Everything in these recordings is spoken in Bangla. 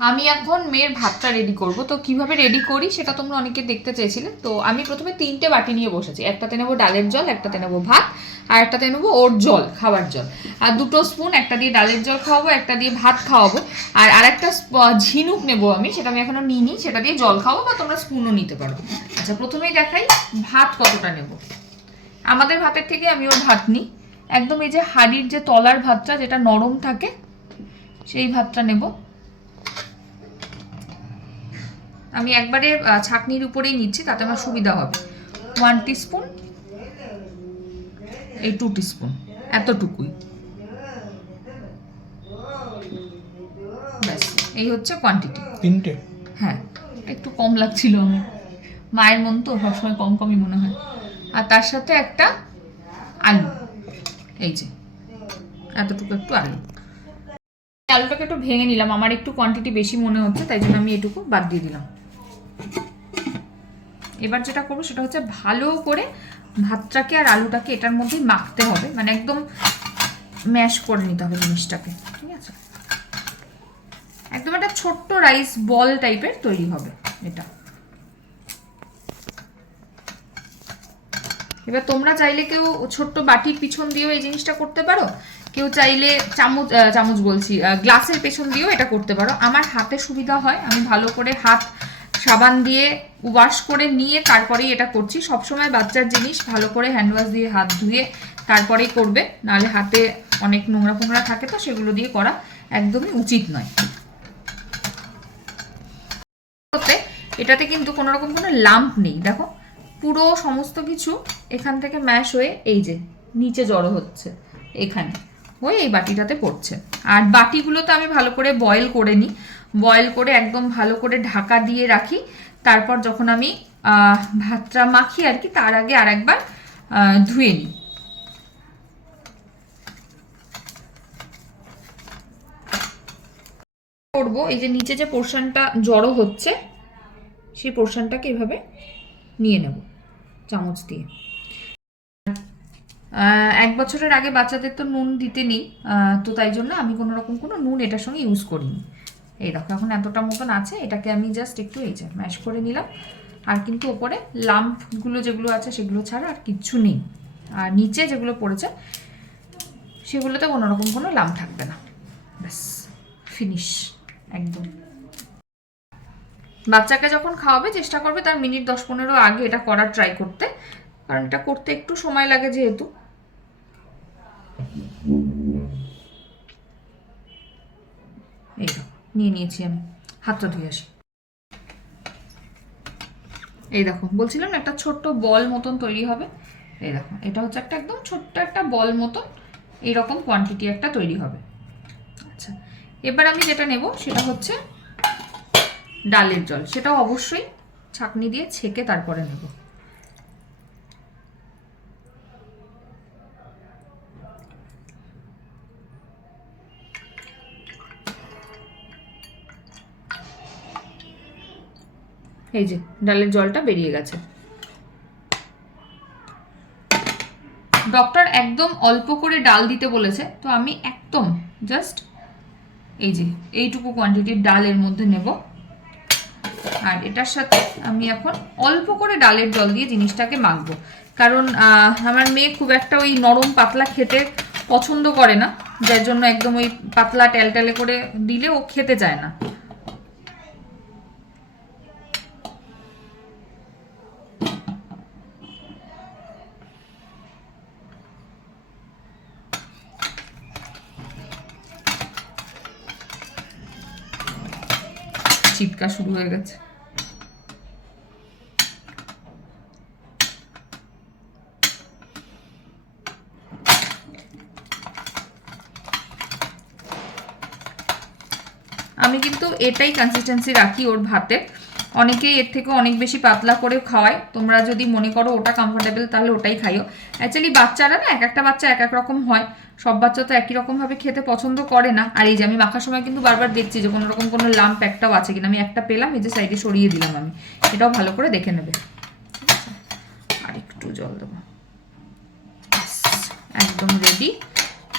আমি এখন মেয়ের ভাতটা রেডি করব। তো কীভাবে রেডি করি সেটা তোমরা অনেকে দেখতে চেয়েছিলে। তো আমি প্রথমে তিনটে বাটি নিয়ে বসেছি। একটাতে নেব ডালের জল, একটাতে নেব ভাত, আর একটাতে নেব ওর জল খাবার জল। আর দুটো স্পুন একটা দিয়ে ডালের জল খাওয়াবো, একটা দিয়ে ভাত খাওয়াবো। আর আরেকটা ঝিনুক নেব আমি, সেটা আমি এখনও নিইনি। সেটা দিয়ে জল খাওয়াবো বা তোমরা স্পুনও নিতে পারো। আচ্ছা প্রথমেই দেখাই ভাত কতটা নেব। আমাদের ভাতের থেকে আমি ওর ভাত নিই। একদম এই যে হাড়ির যে তলার ভাতটা, যেটা নরম থাকে, সেই ভাতটা নেব। আমি একবারে ছাঁকনির উপরেই নিচ্ছি তাতে আমার সুবিধা হবে। ওয়ান টিস্পুন এই টু টিস্পুন এতটুকুই। ব্যাস এই হচ্ছে কোয়ান্টিটি তিনটে? হ্যাঁ একটু কম লাগছিল আমার। মায়ের মন তো সবসময় কম কমই মনে হয়। আর তার সাথে একটা আলু। এই যে এতটুকু একটু আলু। আলুটাকে একটু ভেঙে নিলাম আমার একটু কোয়ান্টিটি বেশি মনে হচ্ছে তাই জন্য আমি এটুকু বাদ দিয়ে দিলাম। এবার যেটা করব সেটা হচ্ছে ভালো করে ভাতটাকে আর আলুটাকে এটার মধ্যেই মাখতে হবে। মানে একদম ম্যাশ করে নিতে হবে জিনিসটাকে, ঠিক আছে? একদম একটা ছোট্ট রাইস বল টাইপের তৈরি হবে এটা। এবার তোমরা চাইলে কেউ ছোট্ট বাটির পিছন দিয়েও এই জিনিসটা করতে পারো। কেউ চাইলে চামচ চামচ বলছি গ্লাসের পেছন দিয়েও এটা করতে পারো। আমার হাতে সুবিধা হয়, আমি ভালো করে হাত সাবান দিয়ে ওয়াশ করে নিয়ে তারপরেই এটা করছি। সবসময় বাচ্চার জিনিস ভালো করে হ্যান্ড ওয়াশ দিয়ে হাত ধুয়ে তারপরেই করবে। নাহলে হাতে অনেক নোংরা ফোংরা থাকে তো সেগুলো দিয়ে করা একদমই উচিত নয়। এটাতে কিন্তু কোনো রকম কোনো লাম্প নেই। দেখো, পুরো সমস্ত কিছু এখান থেকে ম্যাশ হয়ে এই যে, নিচে জড়ো হচ্ছে, এখানে। হয়ে এই বাটিটাতে পড়ছে। আর বাটিগুলোতে আমি ভালো করে বয়েল করে নিই। বয়েল করে একদম ভালো করে ঢাকা দিয়ে রাখি। তারপর যখন আমি ভাতটা মাখি আর কি, তার আগে আর একবার ধুয়ে নিই। করব। এই যে নিচে যে পোর্শনটা জড়ো হচ্ছে, সেই পোর্শনটাকে এভাবে নিয়ে নেব, চামচ দিয়ে। এক বছরের আগে বাচ্চাদের তো নুন দিতে নেই তো তাই জন্য আমি কোনো রকম কোনো নুন এটার সঙ্গে ইউজ করিনি। এই দেখো, এখন এতটা মতন আছে, এটাকে আমি জাস্ট একটু এই যে ম্যাশ করে নিলাম। আর কিন্তু ওপরে লাম্পগুলো যেগুলো আছে সেগুলো ছাড়া আর কিচ্ছু নেই। আর নিচে যেগুলো পড়েছে, সেগুলোতে কোনো রকম কোনো লাম্প থাকবে না। ব্যাস ফিনিশ একদম। বাচ্চাকে যখন খাওয়াবে, চেষ্টা করবে তার মিনিট দশ পনেরো আগে এটা করার ট্রাই করতে। কারণ এটা করতে একটু সময় লাগে যেহেতু। এই নিয়ে নিয়েছি আমি। হাতটা ধুয়ে আসি। এই দেখো, বলছিলাম একটা ছোট্ট বল মতন তৈরি হবে। এই দেখো, এটা হচ্ছে একটা একদম ছোট্ট একটা বল মতন এইরকম কোয়ান্টিটি একটা তৈরি হবে। আচ্ছা এবার আমি যেটা নেব, সেটা হচ্ছে ডালের জল। সেটাও অবশ্যই ছাঁকনি দিয়ে ছেঁকে তারপরে নেব। এই যে, ডালের জলটা বেরিয়ে গেছে। ডক্টর একদম অল্প করে ডাল দিতে বলেছে, তো আমি একদম জাস্ট এই যে, এইটুকু কোয়ান্টিটির ডাল এর মধ্যে নেব। আর এটার সাথে আমি এখন অল্প করে ডালের জল দিয়ে জিনিসটাকে মাখবো। কারণ আমার মেয়ে খুব একটা ওই নরম পাতলা খেতে পছন্দ করে না, যার জন্য একদম ওই পাতলা টেলটেলে করে দিলে ও খেতে চায় না। চিৎকার শুরু হয়ে গেছে। আমি কিন্তু এটাই কনসিস্টেন্সি রাখি ওর ভাতে। অনেকেই এর থেকে অনেক বেশি পাতলা করে খাওয়ায়। তোমরা যদি মনে করো ওটা কমফোর্টেবল তাহলে ওটাই খাইও। অ্যাকচুয়ালি বাচ্চারা না, এক একটা বাচ্চা এক এক রকম হয়। সব বাচ্চা তো একই রকমভাবে খেতে পছন্দ করে না। আর এই যে আমি মাখার সময় কিন্তু বারবার দেখছি যে কোনো রকম কোনো লাম্প একটাও আছে কিনা। আমি একটা পেলাম, এই যে সাইডে সরিয়ে দিলাম আমি। এটাও ভালো করে দেখে নেবে। আর একটু জল দেবো। একদম রেডি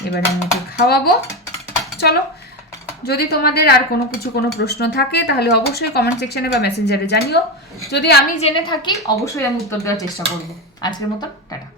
এবার আমি ওকে খাওয়াবো। চলো যদি তোমাদের আর কোনো কিছু, কোনো প্রশ্ন থাকে, তাহলে অবশ্যই কমেন্ট সেকশনে বা মেসেঞ্জারে জানিও। যদি আমি জেনে থাকি, অবশ্যই আমি উত্তর দেওয়ার চেষ্টা করব। আজকের মতন, টাটা।